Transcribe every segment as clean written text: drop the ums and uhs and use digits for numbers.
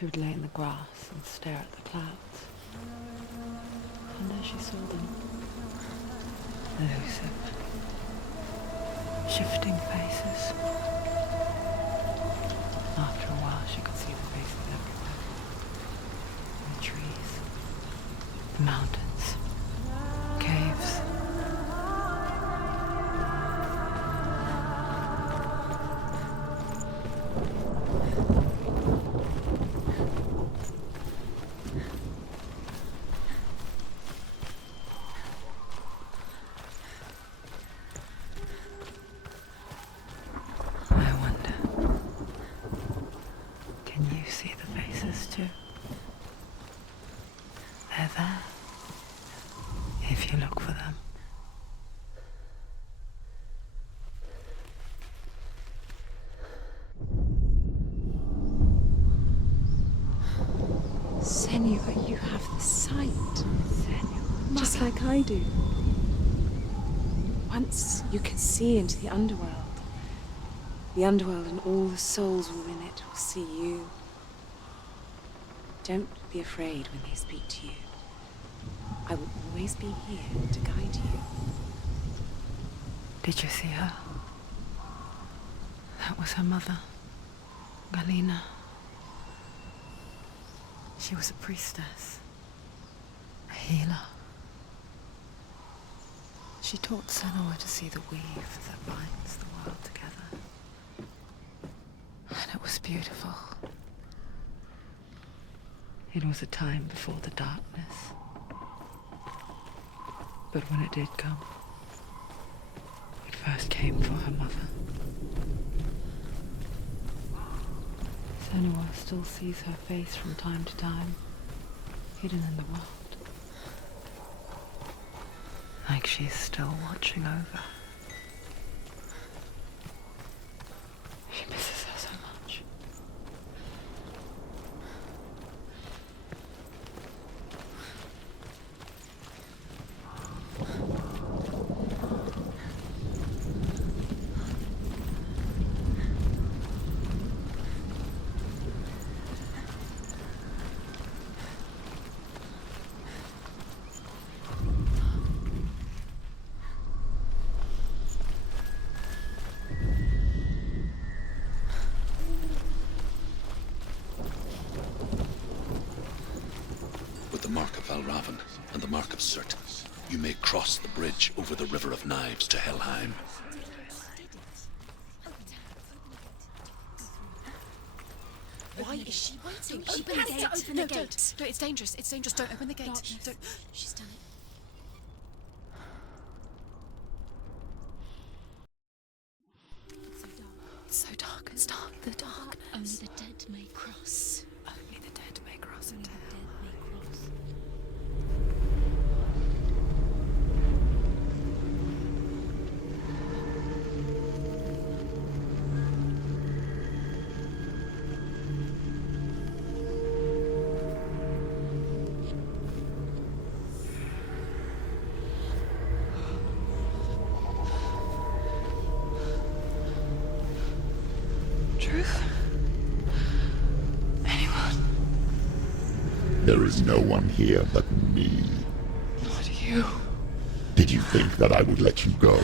She would lay in the grass and stare at the clouds. And there she saw them. Elusive, shifting faces. After a while, she could see the faces everywhere. In the trees, the mountains, caves. I wonder, can you see the faces too? They're there, if you look for them. Senua, you have the sight. Senua. Just like I do. Once you can see into the underworld and all the souls within it will see you. Don't be afraid when they speak to you. I will always be here to guide you. Did you see her? That was her mother, Galina. She was a priestess, a healer. She taught Senua to see the weave that binds the world together. And it was beautiful. It was a time before the darkness. But when it did come, it first came for her mother. Senua still sees her face from time to time, hidden in the world. Like she's still watching over. She misses her so much. And the mark of Surt, you may cross the bridge over the River of Knives to Helheim. Why is she waiting? Open the gate. Open the gate. No, it's dangerous. It's dangerous. Don't open the gate. Don't. She's done it. It's so dark. It's dark. The darkness. Only the dead may cross. Only the dead may cross into hell. Truth? Anyone? There is no one here but me. Not you. Did you think that I would let you go?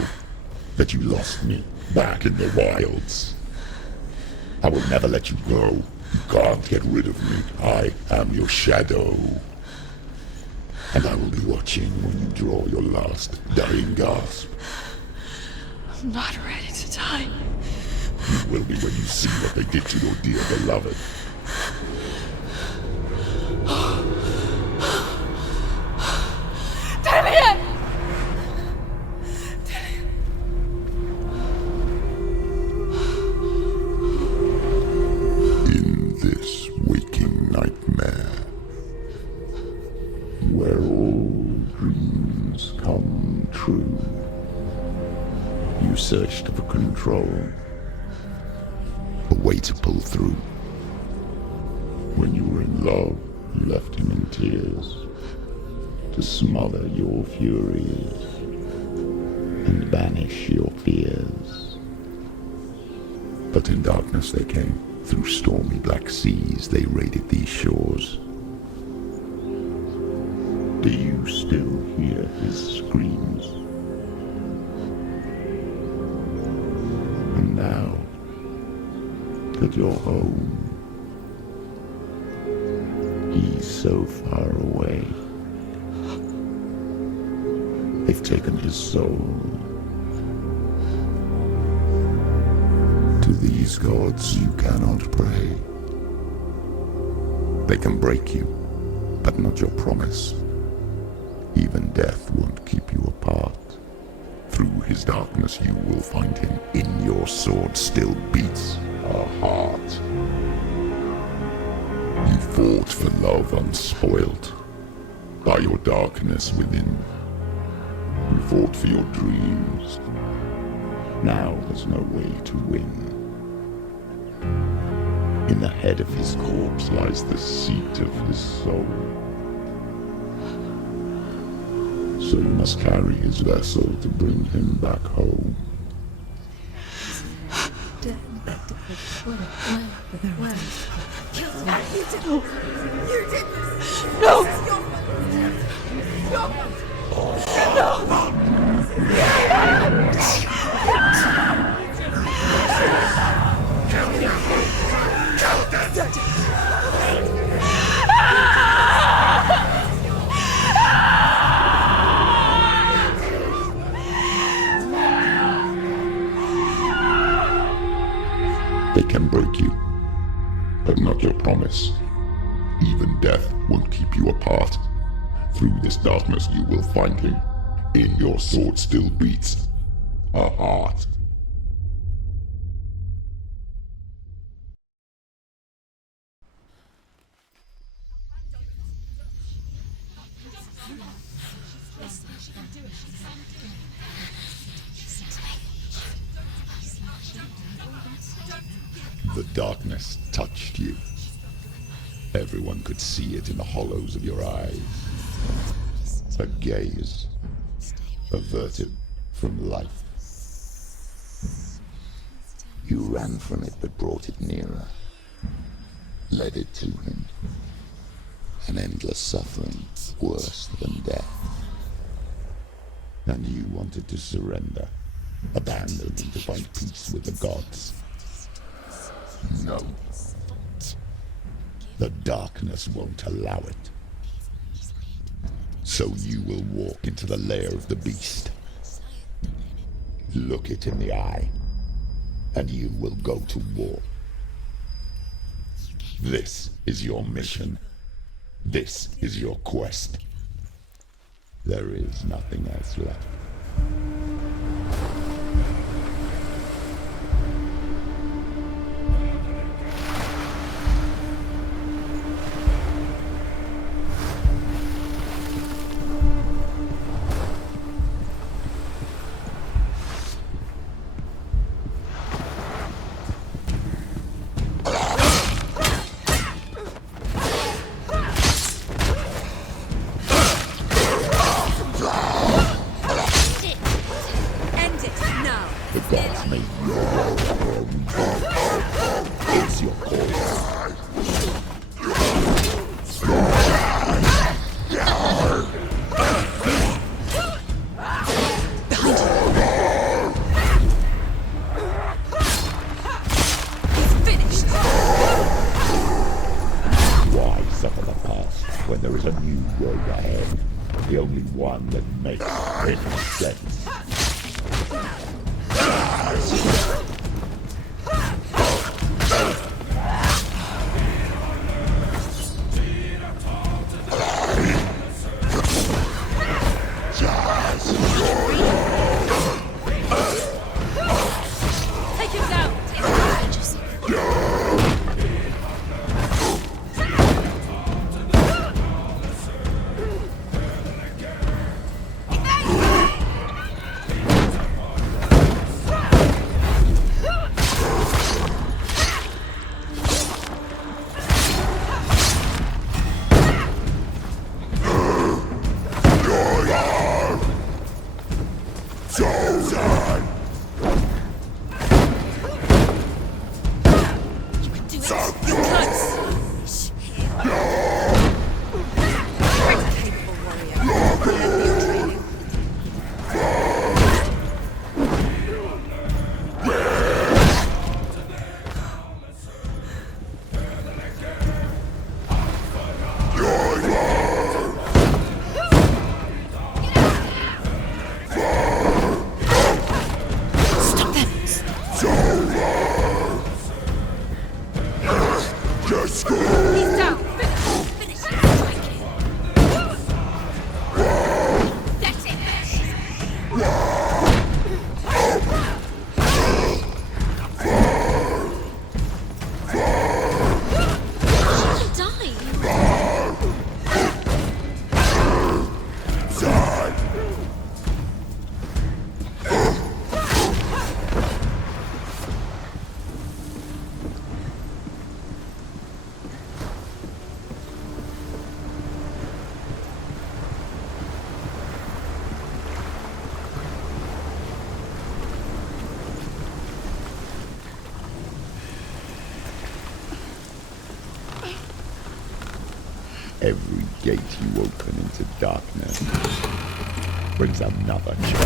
That you lost me back in the wilds? I will never let you go. You can't get rid of me. I am your shadow. And I will be watching when you draw your last dying gasp. I'm not ready to die. You will be when you see what they did to your dear beloved. In this waking nightmare, where all dreams come true, you searched for control. A way to pull through. When you were in love, you left him in tears to smother your furies and banish your fears. But in darkness they came, Through stormy black seas they raided these shores. Do you still hear his screams? And now that you're home, he's so far away. They've taken his soul. To these gods you cannot pray. They can break you, but not your promise. Even death won't keep you apart. Through his darkness you will find him. In your sword still beats a heart. You fought for love unspoilt by your darkness within. You fought for your dreams. Now there's no way to win. In the head of his corpse lies the seat of his soul. So you must carry his vessel to bring him back home. They can break you, but not your promise. Even death won't keep you apart. Through this darkness you will find him. In your sword still beats a heart. The darkness touched you. Everyone could see it in the hollows of your eyes. A gaze averted from life. You ran from it but brought it nearer. Led it to him. An endless suffering worse than death. And you wanted to surrender. Abandon and to find peace with the gods. No. The darkness won't allow it. So you will walk into the lair of the beast. Look it in the eye, and you will go to war. This is your mission. This is your quest. There is nothing else left. The only one that makes any sense. Take him down! Just go! He's down. Finish. That's it. Every gate you open into darkness brings another change.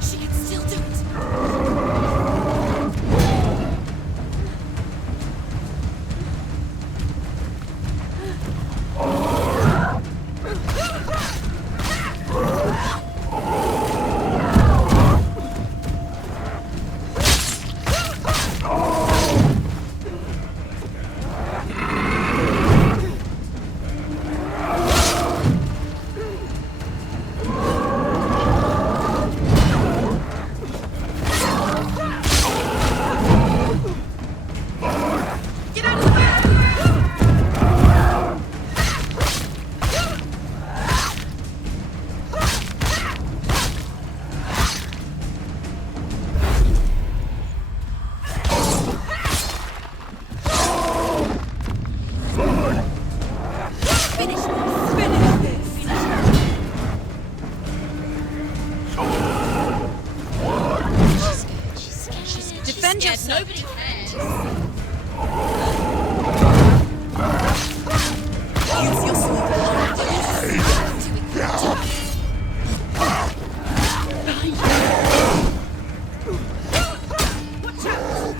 She can still do it. Defend yourself. Nobody cares. Use your sword. Watch out!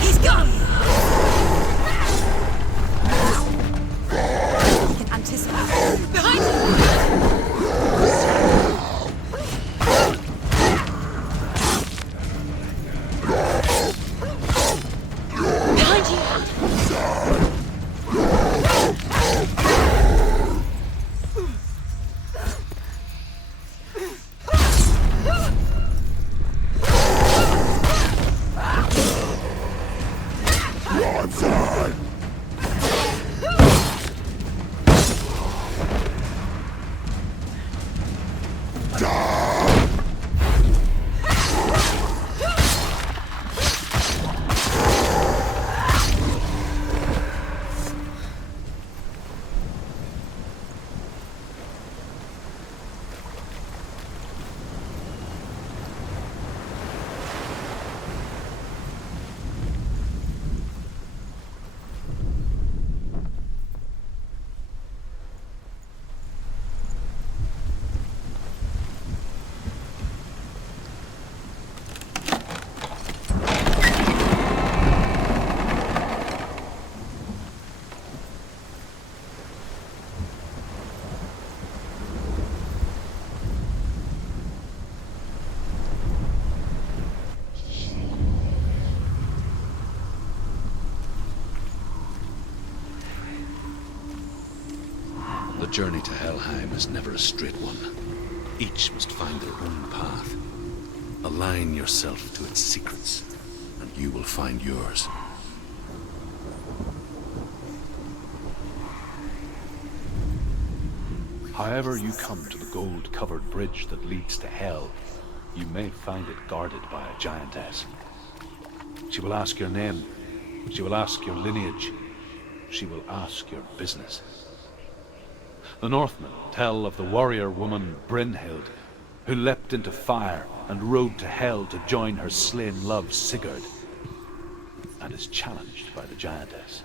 He's gone. He can anticipate. Behind him. The journey to Helheim is never a straight one. Each must find their own path. Align yourself to its secrets, and you will find yours. However you come to the gold-covered bridge that leads to Hell, you may find it guarded by a giantess. She will ask your name. She will ask your lineage. She will ask your business. The Northmen tell of the warrior woman Brynhild, who leapt into fire and rode to Hell to join her slain love Sigurd, and is challenged by the giantess.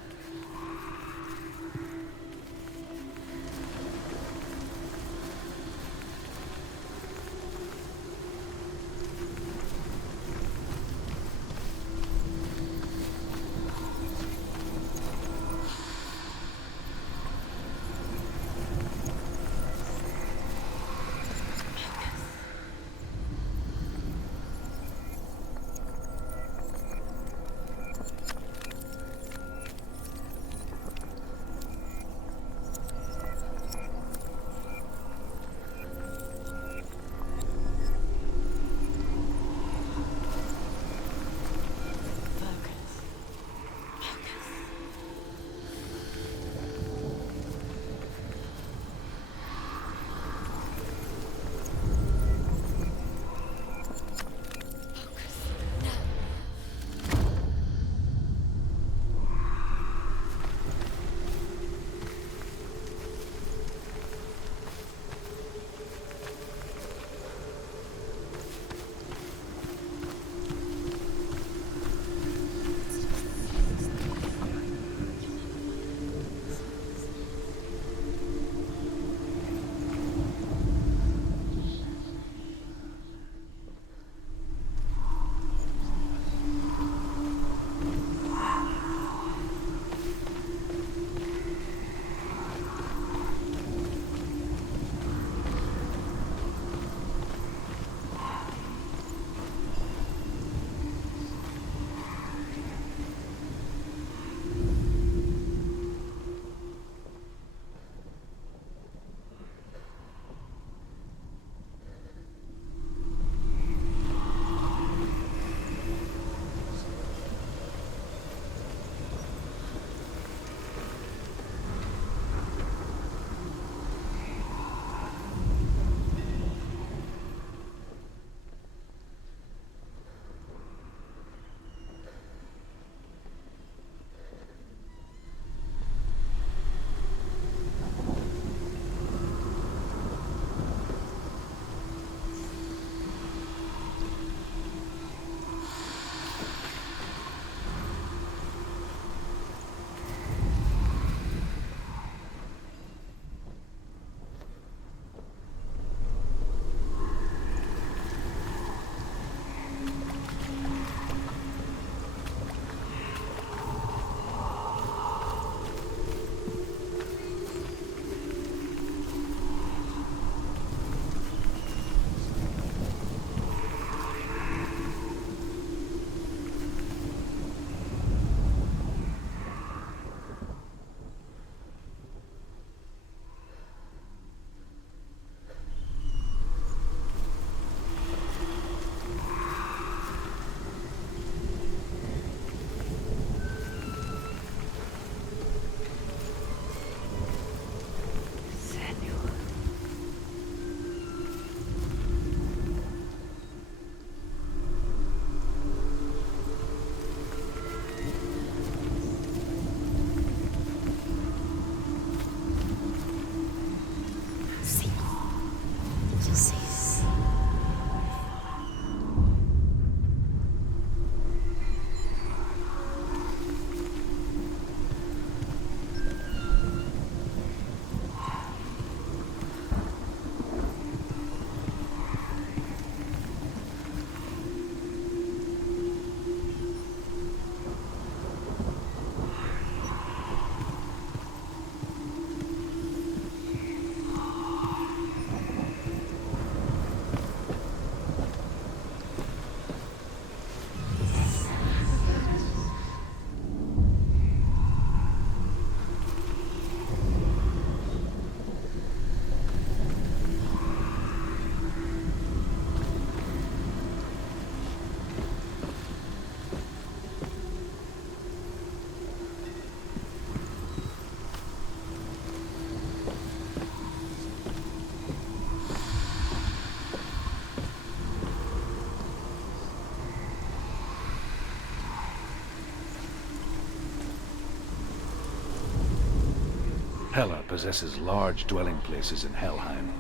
Hela possesses large dwelling places in Helheim.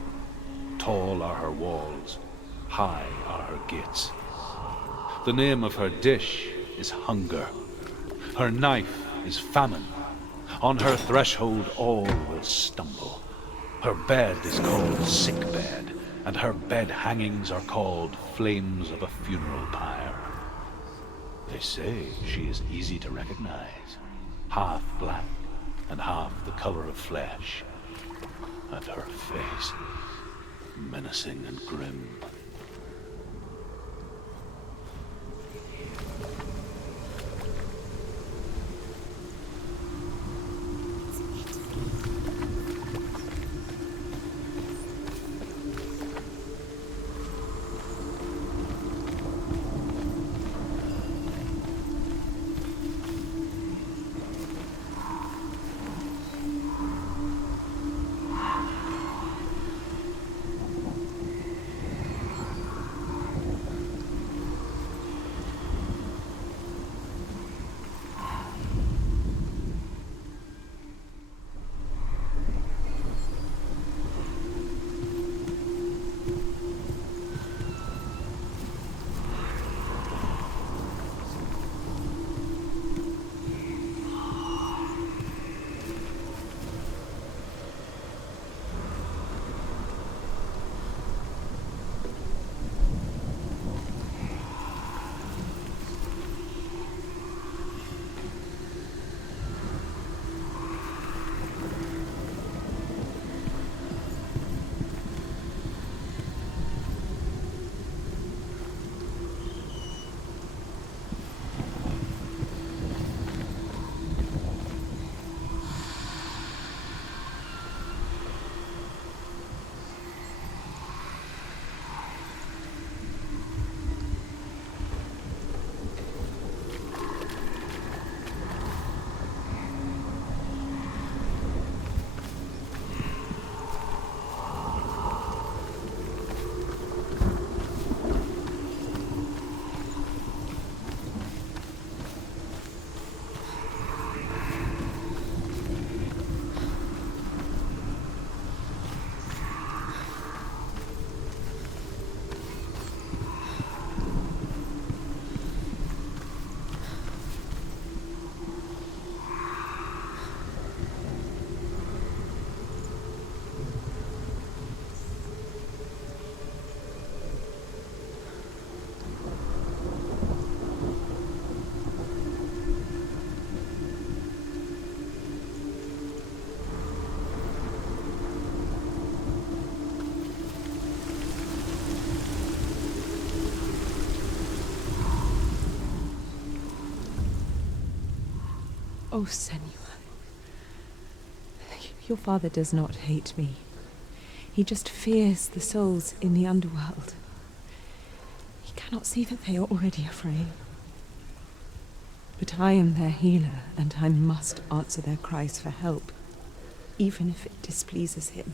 Tall are her walls, high are her gates. The name of her dish is hunger. Her knife is famine. On her threshold all will stumble. Her bed is called sick bed, and her bed hangings are called flames of a funeral pyre. They say she is easy to recognize, half black and half the color of flesh, and her face menacing and grim. Oh, Senua. Your father does not hate me. He just fears the souls in the underworld. He cannot see that they are already afraid. But I am their healer, and I must answer their cries for help, even if it displeases him.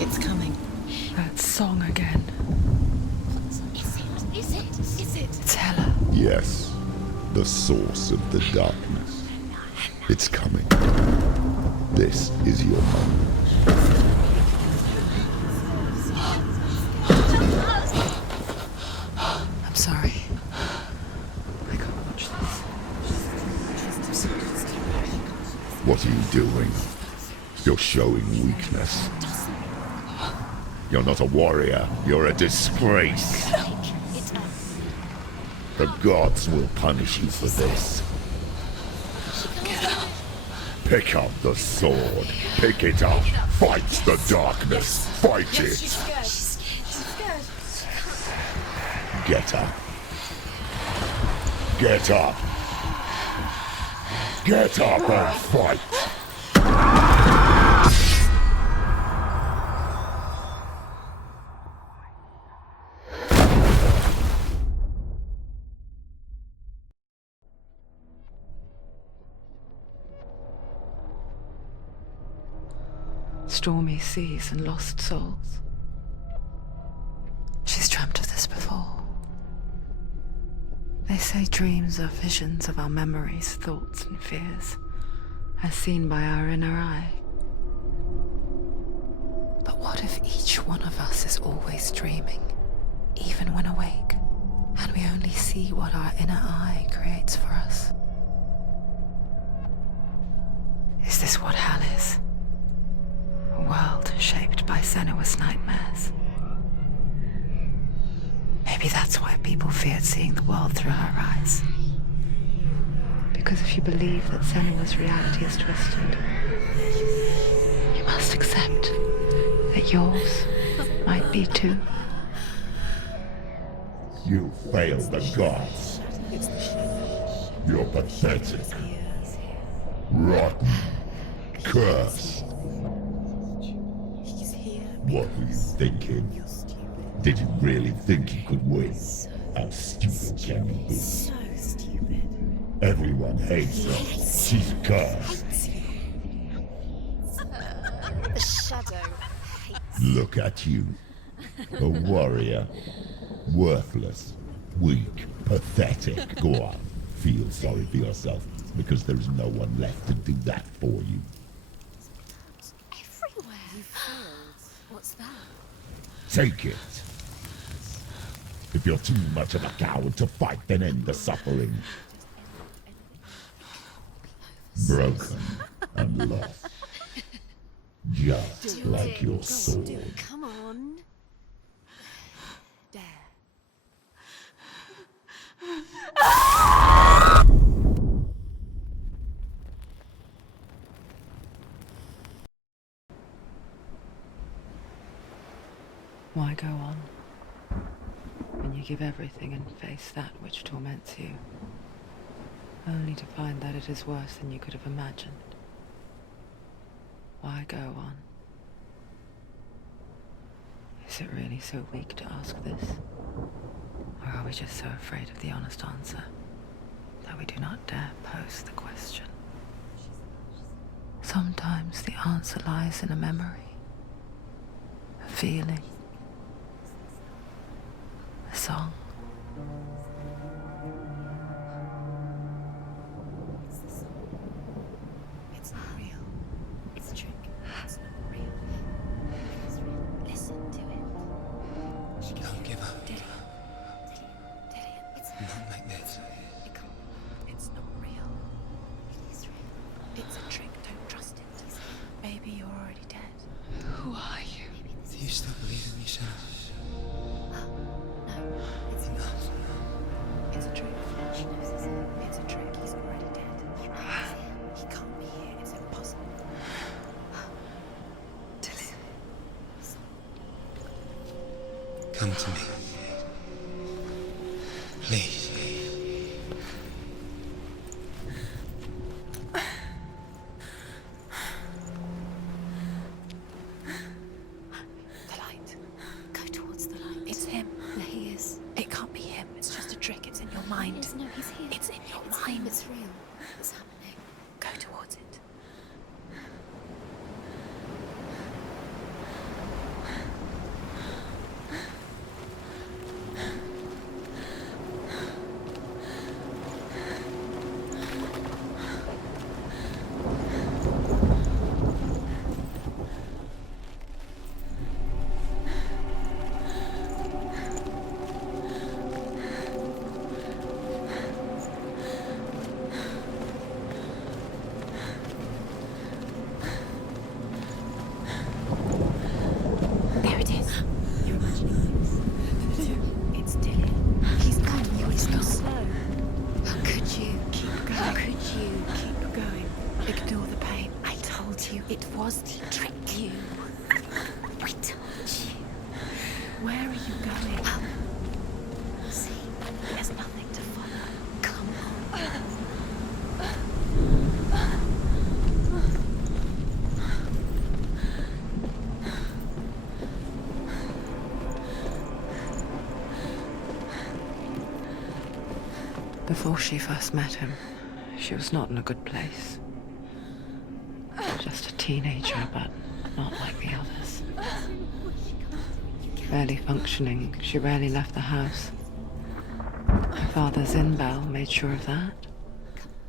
It's coming. That song again. Is it? It's Hela. Yes, the source of the darkness. It's coming. This is your moment. I'm sorry. I can't watch this. What are you doing? You're showing weakness. You're not a warrior. You're a disgrace. The gods will punish you for this. Pick up the sword. Pick it up. Fight the darkness. Fight it. Get up. Get up. Get up and fight. Stormy seas and lost souls. She's dreamt of this before. They say dreams are visions of our memories, thoughts and fears, as seen by our inner eye. But what if each one of us is always dreaming, even when awake, and we only see what our inner eye creates for us? Is this what hell is? A world shaped by Senua's nightmares. Maybe that's why people feared seeing the world through her eyes. Because if you believe that Senua's reality is twisted, you must accept that yours might be too. You failed the gods. You're pathetic. Rotten. Cursed. What were you thinking? Did you really think you could win? How stupid can you be? So stupid. Everyone hates her. She's cursed. The shadow hates. Look at you. A warrior. Worthless. Weak. Pathetic. Go on. Feel sorry for yourself, because there is no one left to do that for you. Everywhere. You failed. What's that? Take it. If you're too much of a coward to fight, then end the suffering. Broken and lost. Just like your sword. Come on. Dare. Why go on when you give everything and face that which torments you, only to find that it is worse than you could have imagined? Why go on? Is it really so weak to ask this? Or are we just so afraid of the honest answer that we do not dare pose the question? Sometimes the answer lies in a memory, a feeling, a song. It's not real. It's a trick. It's not real. It's real. Listen to it. Don't give up. Did it? It's Not like this. It can't. It's not real. It is real. It's a trick. Don't trust it. Maybe you're already dead. Who are you? Do you still believe in me, Senua? No, it's not. It's a trick. She knows it's him. It's a trick. He's already dead. He can't be here. It's impossible. Come to me. Please. The light. Go towards the light. It's him. There he is. It can't be him. It's just a trick. It's in your mind. No, he's here. It's in your mind. It's real. It's happening. Go towards it. was to trick you. I told you. Where are you going? See, there's nothing to follow. Come on. Before she first met him, she was not in a good place. Just a teenager, but not like the others. Barely functioning, she rarely left the house. Her father's in-bell made sure of that.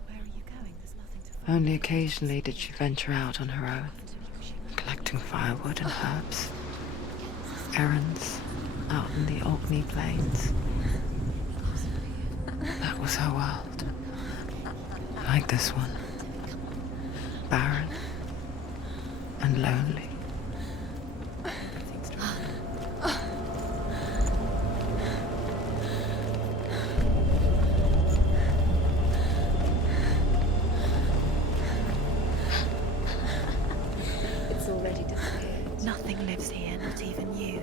Where are you going? There's nothing to follow. Only occasionally did she venture out on her own, collecting firewood and herbs. Errands out in the Orkney Plains. That was her world. Like this one. Barren and lonely. It's already disappeared. Nothing lives here, not even you.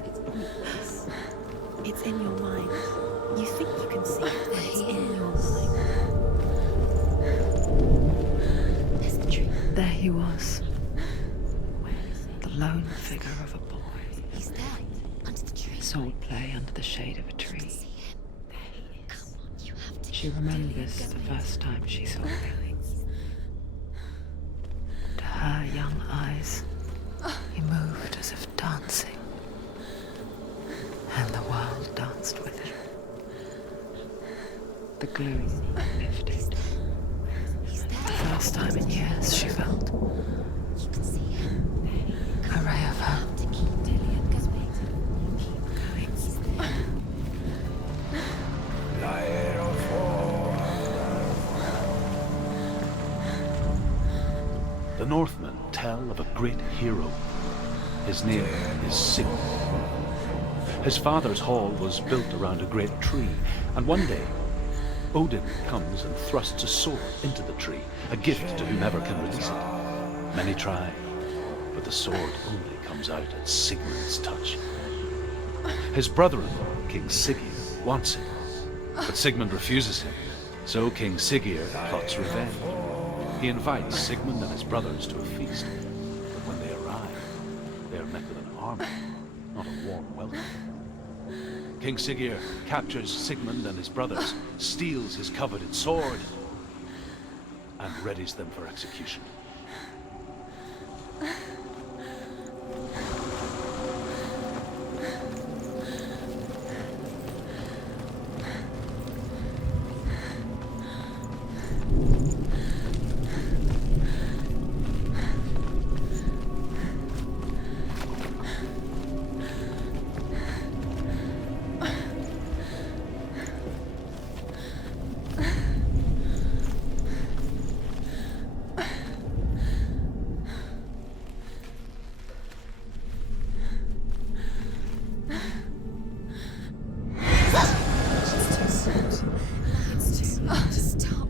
It's in your mind. You think you can see it, but it's in your mind. There's the tree. There he was, Where is it? the lone figure of a boy. He's there, under the tree. Swordplay under the shade of a tree. See him? There he is. Come on, you have to. She remembers the first time she saw him. To her young eyes, he moved as if dancing, and the world danced with him. The gloom lifted. The first time in years she felt You can see him. a ray of hope. To keep doing it, because wait. Keep going. He's there. The Northmen tell of a great hero. His name is Sigmund. His father's hall was built around a great tree, and one day, Odin comes and thrusts a sword into the tree, a gift to whomever can release it. Many try, but the sword only comes out at Sigmund's touch. His brother-in-law, King Siggeir, wants it, but Sigmund refuses him, so King Siggeir plots revenge. He invites Sigmund and his brothers to a feast, but when they arrive, they are met with an army, not a warm welcome. King Siggeir captures Sigmund and his brothers, steals his coveted sword, and readies them for execution. Stop.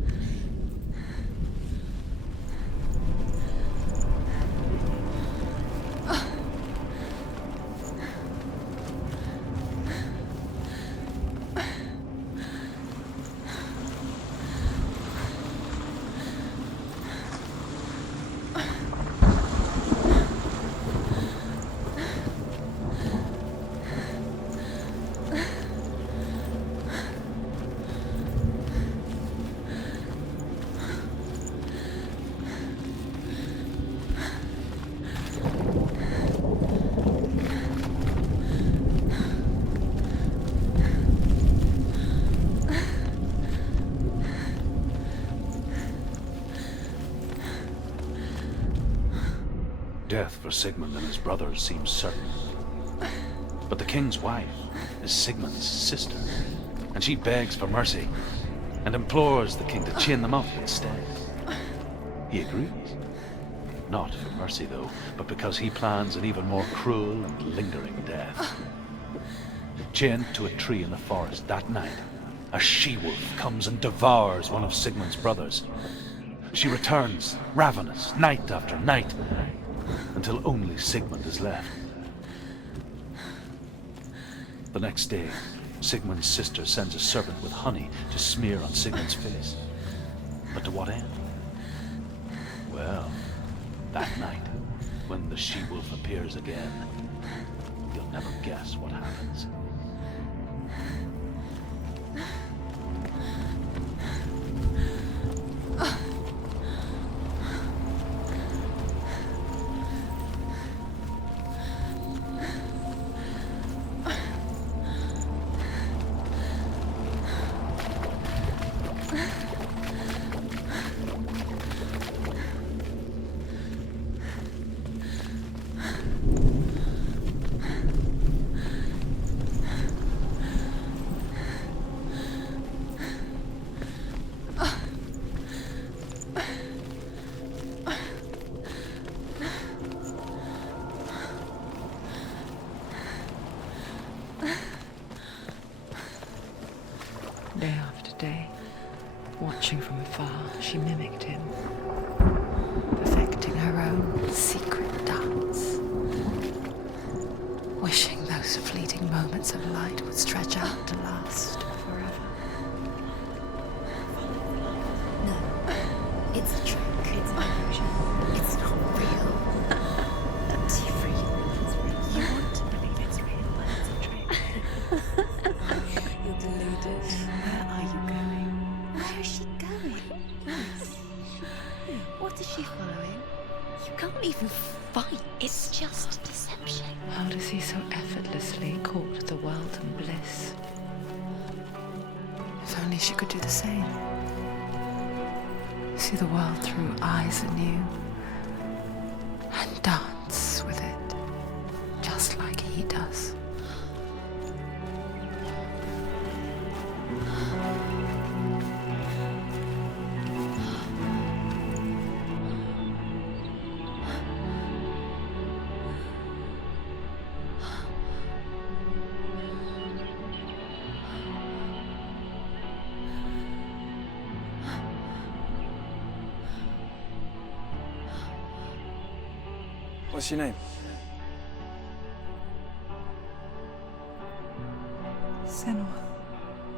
Death for Sigmund and his brothers seems certain. But the king's wife is Sigmund's sister, and she begs for mercy and implores the king to chain them up instead. He agrees. Not for mercy, though, but because he plans an even more cruel and lingering death. Chained to a tree in the forest that night, a she-wolf comes and devours one of Sigmund's brothers. She returns, ravenous, night after night. until only Sigmund is left. The next day, Sigmund's sister sends a servant with honey to smear on Sigmund's face. But to what end? Well, that night, when the she-wolf appears again, you'll never guess what happens. Day after day, watching from afar, she mimicked him, perfecting her own secret dance, wishing those fleeting moments of light would stretch out to last forever. No, it's a trick. It's an illusion. It's not real. It's real. You want to believe it's real, but it's a trick. You're deluded. Where are you going? Where is she going? What is she following? You can't even fight. It's just deception. How does he so effortlessly court the world and bliss? If only she could do the same. See the world through eyes anew and dance with it, just like he does. What's your name? Senua.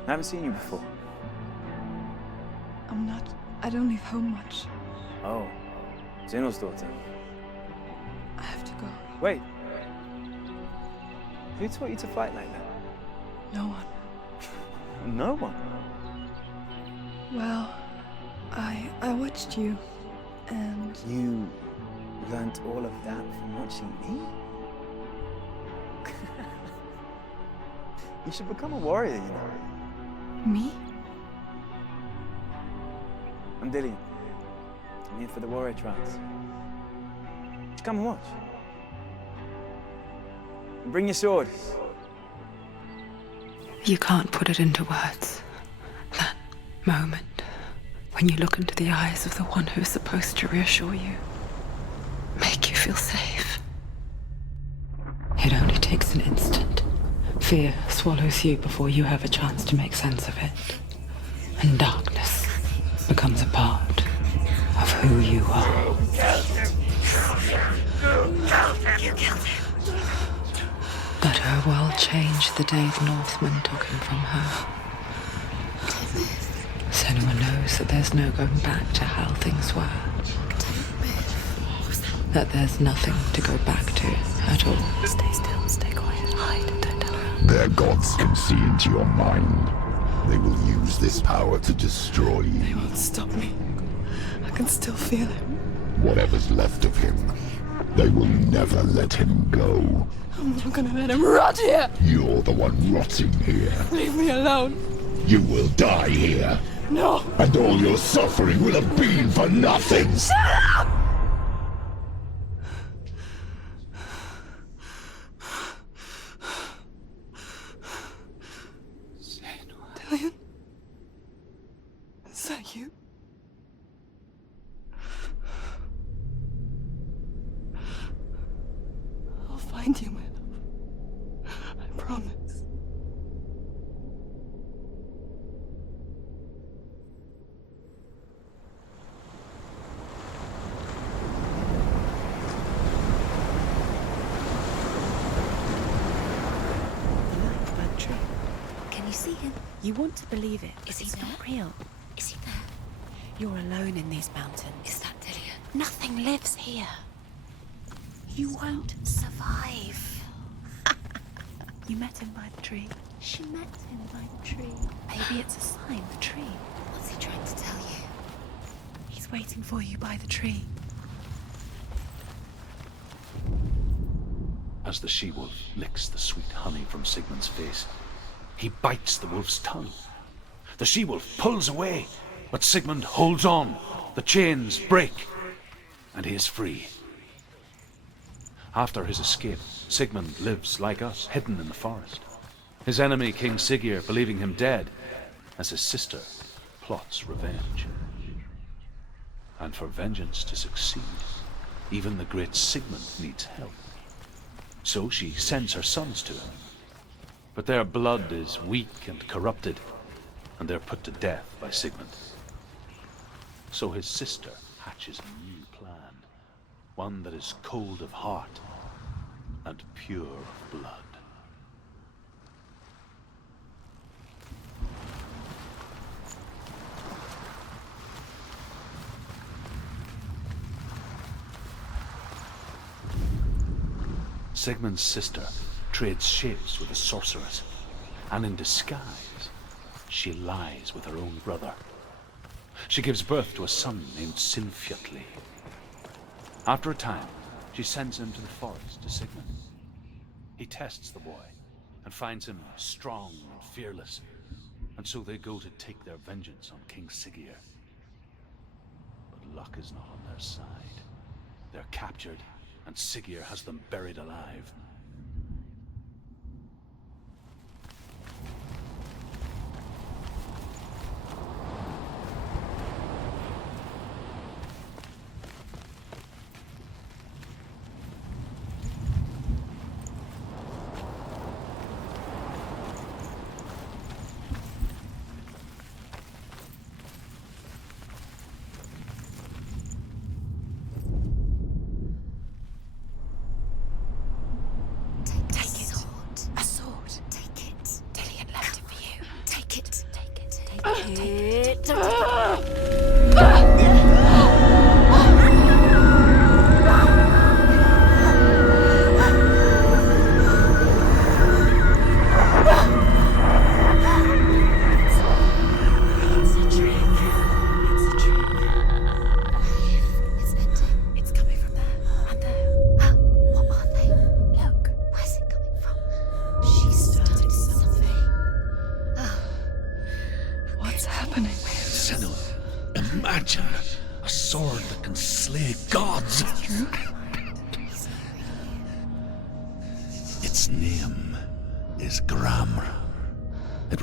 I haven't seen you before. I don't leave home much. Oh, Zenua's daughter. I have to go. Wait. Who taught you to fight like that? No one. No one. Well, I watched you, and You learnt all of that from watching me? You should become a warrior, you know. me? I'm Dillian. I'm here for the warrior trials. Just come and watch. And bring your sword. You can't put it into words. That moment when you look into the eyes of the one who's supposed to reassure you, make you feel safe. It only takes an instant. Fear swallows you before you have a chance to make sense of it. And darkness becomes a part of who you are. You killed him. But her world changed the day the Northmen took him from her. Senua knows that there's no going back to how things were. That there's nothing to go back to at all. Stay still, stay quiet, hide, don't tell her. Their gods can see into your mind. They will use this power to destroy They you. won't stop me. I can still feel him. Whatever's left of him, they will never let him go. I'm not gonna let him rot here. You're the one rotting here. Leave me alone. You will die here. No. And all your suffering will have been for nothing. Shut up! Dillian? Is that you? I'll find you, my love. I promise. see him? You want to believe it. Is he It's there? not real. Is he there? You're alone in these mountains. Is that Dillian? Nothing lives here. You won't survive. You met him by the tree. She met him by the tree. Maybe it's a sign, the tree. What's he trying to tell you? He's waiting for you by the tree. As the she-wolf licks the sweet honey from Sigmund's face, he bites the wolf's tongue. The she-wolf pulls away, but Sigmund holds on. The chains break, and he is free. After his escape, Sigmund lives like us, hidden in the forest. His enemy, King Siggeir, believing him dead, as his sister plots revenge. And for vengeance to succeed, even the great Sigmund needs help. So she sends her sons to him. But their blood is weak and corrupted, and they're put to death by Sigmund. So his sister hatches a new plan, one that is cold of heart and pure of blood. Sigmund's sister trades shapes with a sorceress, and in disguise, she lies with her own brother. She gives birth to a son named Sinfjotli. After a time, she sends him to the forest to Sigmund. He tests the boy and finds him strong and fearless, and so they go to take their vengeance on King Siggeir. But luck is not on their side. They're captured, and Siggeir has them buried alive.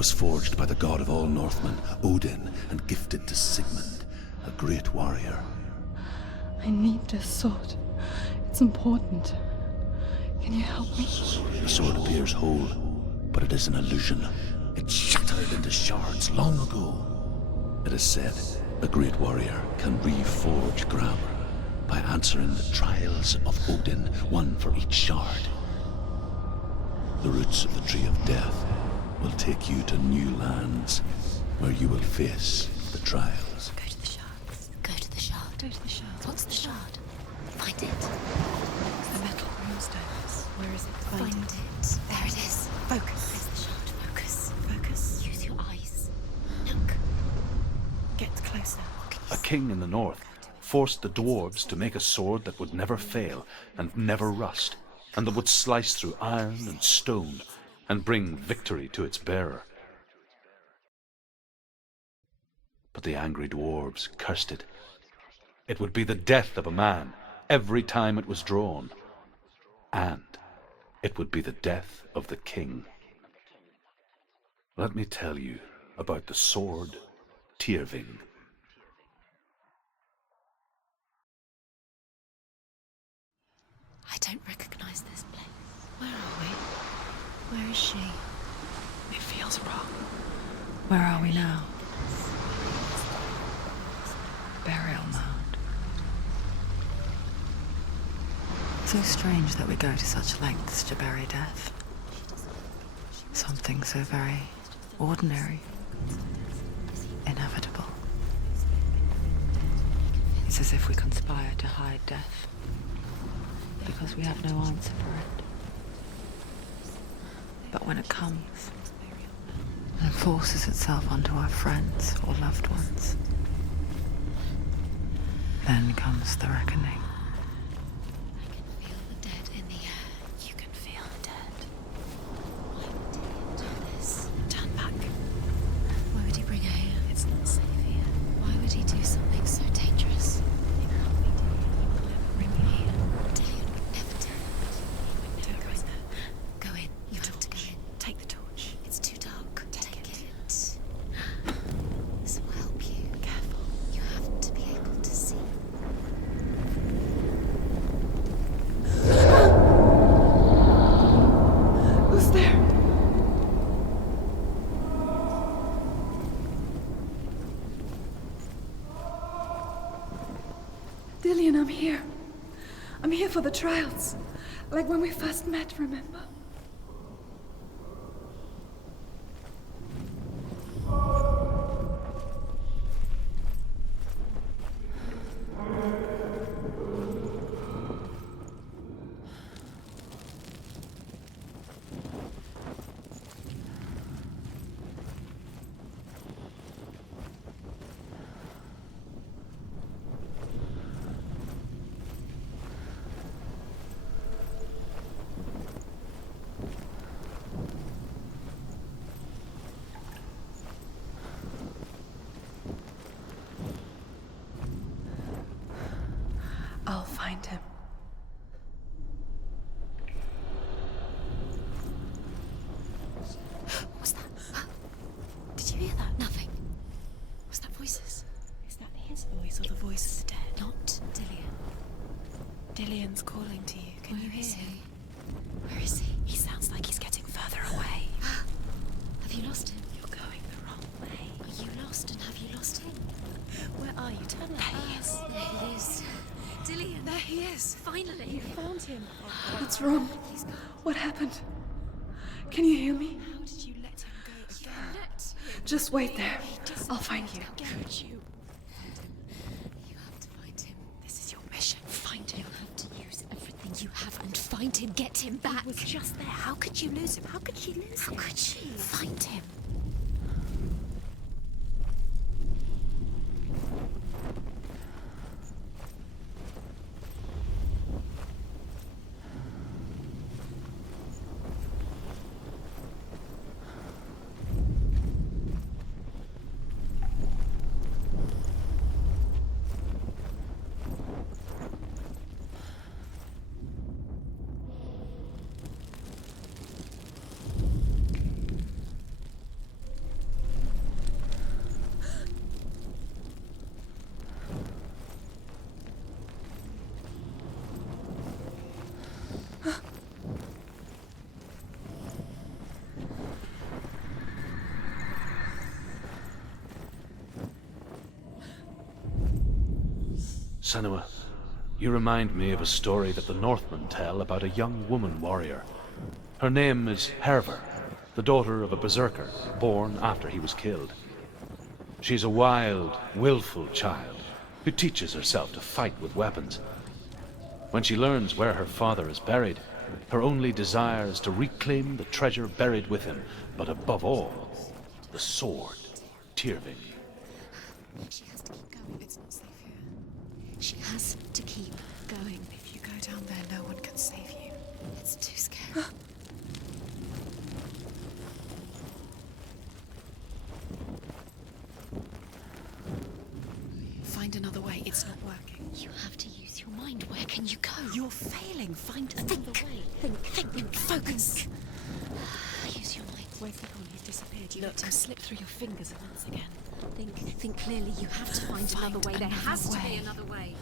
Forged by the god of all Northmen, Odin, and gifted to Sigmund, a great warrior. I need this sword. It's important. Can you help me? The sword appears whole, but it is an illusion. It shattered into shards long ago. It is said a great warrior can reforge Gram by answering the trials of Odin, one for each shard. The roots of the Tree of Death will take you to new lands where you will face the trials. Go to the shards. Go to the shard. Go to the shard. What's the shard? Find it. It's the metal runestone. Where is it? Find it. There it is. Focus. Where's the shard? Focus. Focus. Use your eyes. Look. Get closer. A king in the north forced the dwarves to make a sword that would never fail and never rust, and that would slice through iron and stone and bring victory to its bearer. But the angry dwarves cursed it. It would be the death of a man every time it was drawn, and it would be the death of the king. Let me tell you about the sword Tyrving. I don't recognize this place. Where are we? Where is she? It feels wrong. Where are we now? Burial mound. So strange that we go to such lengths to bury death. Something so very ordinary, inevitable. It's as if we conspire to hide death, because we have no answer for it. But when it comes and forces itself onto our friends or loved ones, then comes the reckoning. Dillian, I'm here. I'm here for the trials. Like when we first met, remember? I'll find him. What was that? Did you hear that? Nothing. Was that voices? Is that his voice or the voice of the dead? Not Dillian. Dillian's calling to you. Can you hear him? Where is he? He sounds like he's getting further away. Have you lost him? You're going the wrong way. Are you lost, and have you lost him? Where are you? Turn around. There he is. There he is. Dillian! There he is! Finally! You found him. What's wrong? What happened? Can you hear me? How did you let him go again? Just wait there. I'll find you. Could you? You have to find him. This is your mission. Find him. You have to use everything you have and find him. Get him back. He was just there. How could you lose him? How could she lose him? How could she? Find him. Senua, you remind me of a story that the Northmen tell about a young woman warrior. Her name is Hervor, the daughter of a berserker born after he was killed. She's a wild, willful child who teaches herself to fight with weapons. When she learns where her father is buried, her only desire is to reclaim the treasure buried with him, but above all, the sword, Tyrving. She has to keep going. It's not safe here. She has to keep going. If you go down there, no one can save you. It's too scary. Find another way. It's not working. You have to use your mind. Where can you go? You're failing. Find another way. Think. Focus. Use your mind. Where's he gone? He's disappeared. You let him slip through your fingers once again. Think clearly. You have to find another way. There has to be another way.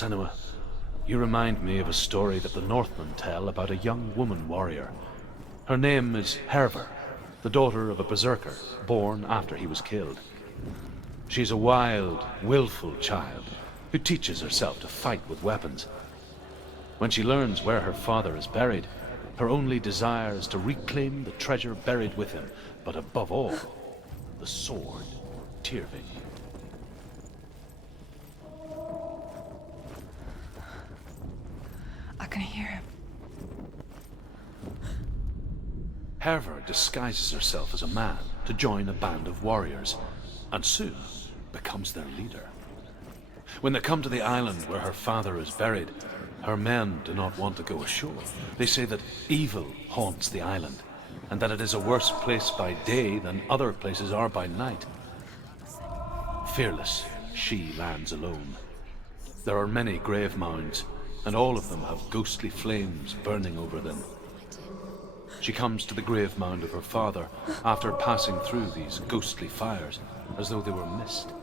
Senua, you remind me of a story that the Northmen tell about a young woman warrior. Her name is Hervor, the daughter of a berserker born after he was killed. She's a wild, willful child who teaches herself to fight with weapons. When she learns where her father is buried, her only desire is to reclaim the treasure buried with him, but above all, the sword, Tyrving. I can hear him. Hervor disguises herself as a man to join a band of warriors, and soon becomes their leader. When they come to the island where her father is buried, her men do not want to go ashore. They say that evil haunts the island, and that it is a worse place by day than other places are by night. Fearless, she lands alone. There are many grave mounds, and all of them have ghostly flames burning over them. She comes to the grave mound of her father after passing through these ghostly fires, as though they were mist.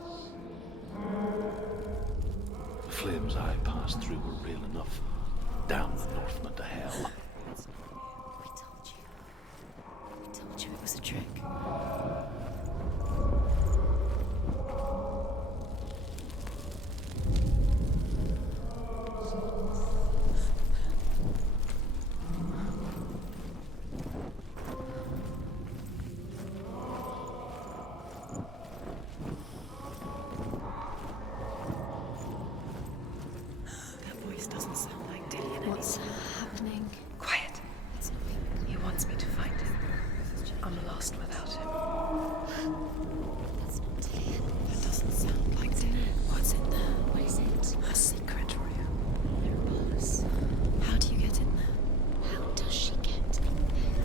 The flames I passed through were real enough. Damn the Northmen to hell. We told you. We told you it was a trick. What's happening? Quiet. He wants me to find him. I'm lost without him. That's not Dillian. That doesn't sound like Dillian. What's in there? What is it? A secret room. There was. How do you get in there? How does she get in there?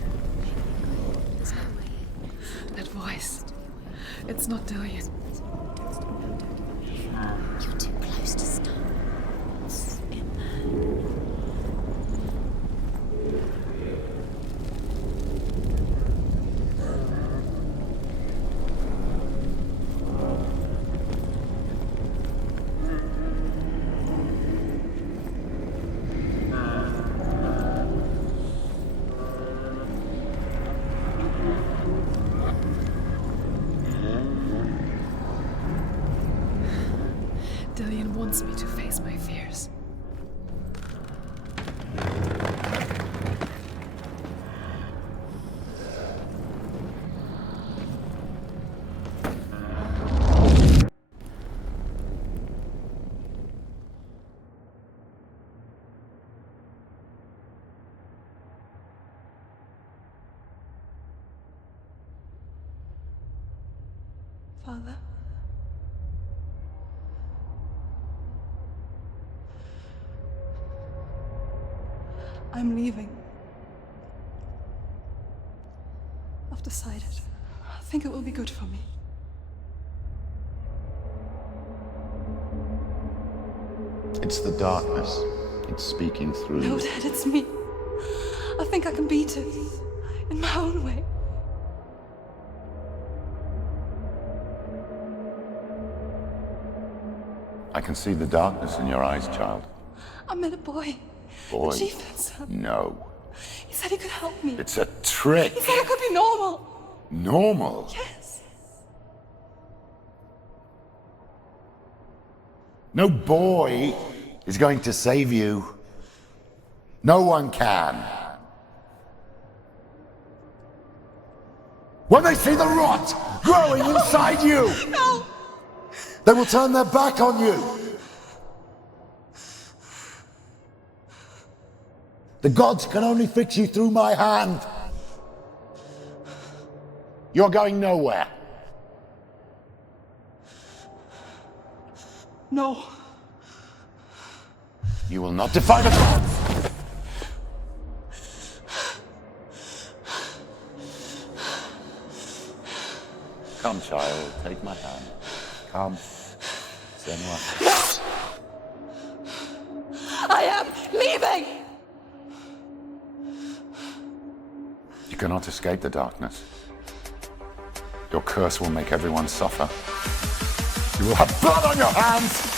There's no way. That voice. It's not Dillian. You're too close to stop. What's in there? Dillian wants me to face my fears. Father? I'm leaving. I've decided. I think it will be good for me. It's the darkness. It's speaking through No, you. Dad, it's me. I think I can beat it. In my own way. I can see the darkness in your eyes, child. I met a boy. Boy. The chieftain's son. No. He said he could help me. It's a trick. He said I could be normal. Normal? Yes. No boy is going to save you. No one can. When they see the rot growing inside you, No! they will turn their back on you. The gods can only fix you through my hand. You're going nowhere. No. You will not defy the gods. Come, child, take my hand. Come. Senua. I am leaving! You cannot escape the darkness. Your curse will make everyone suffer. You will have blood on your hands!